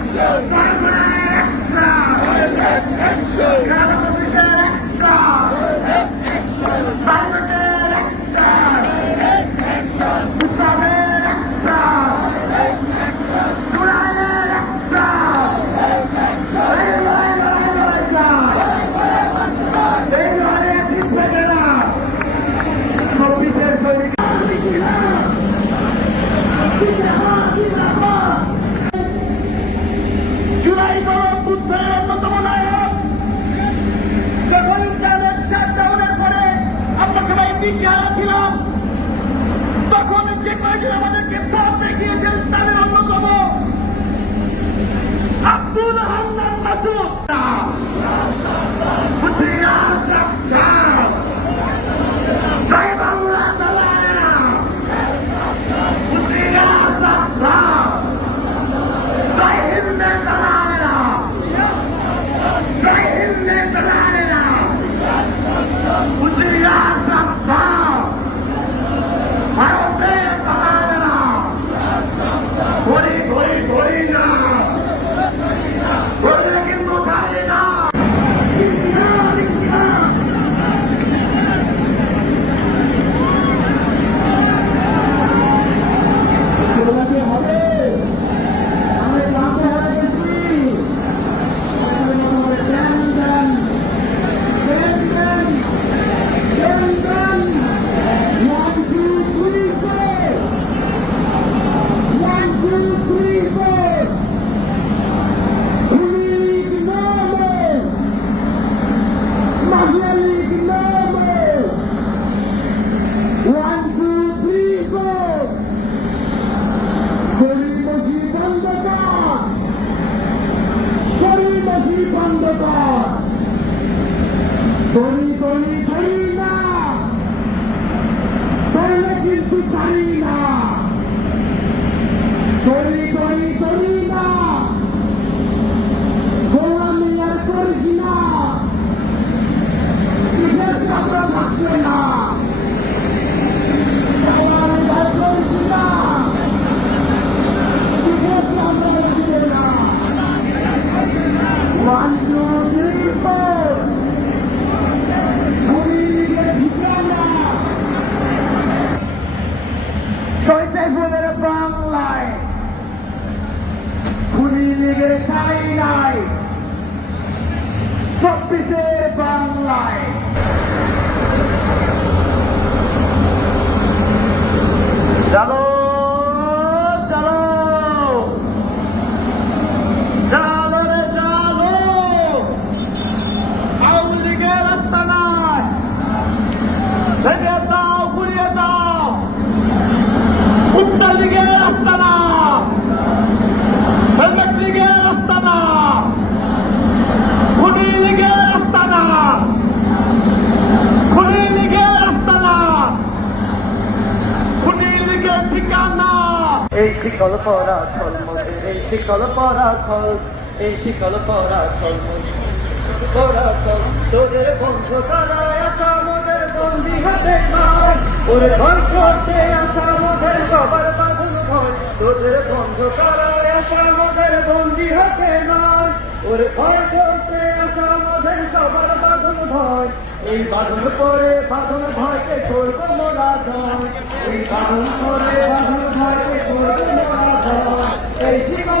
action! ছিলাম তখন যে কয়েকজন আমাদেরকে পথ দেখিয়েছেন তাদের ঠাই নাই। চব্বিশের বাংলায়। চলো এই শিকল পরা ছল মধ্যে এই শিকল পরা ছল এই শিকল পরা ছল পরা ছল তোদের বন্ধ করায় আসা মোদের বন্দি হাতে নয় ওরে ভয় করতে আসা মোদের সবার বাঁধন ভয় তোদের বন্ধ করায় আসা মোদের বন্দি হাতে নয় ওরে ভয় করতে আসা মোদের সবার বাঁধন ভয় এই বাঁধন পরে বাঁধন ভয়কে করব মোরা জয় এই বাঁধন পরে বাঁধন ভয়কে করব মোরা জয় এই শিকল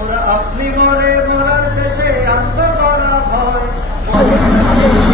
ওরা আপনি মরে মোরার দেশে আত্মকরা ভয়।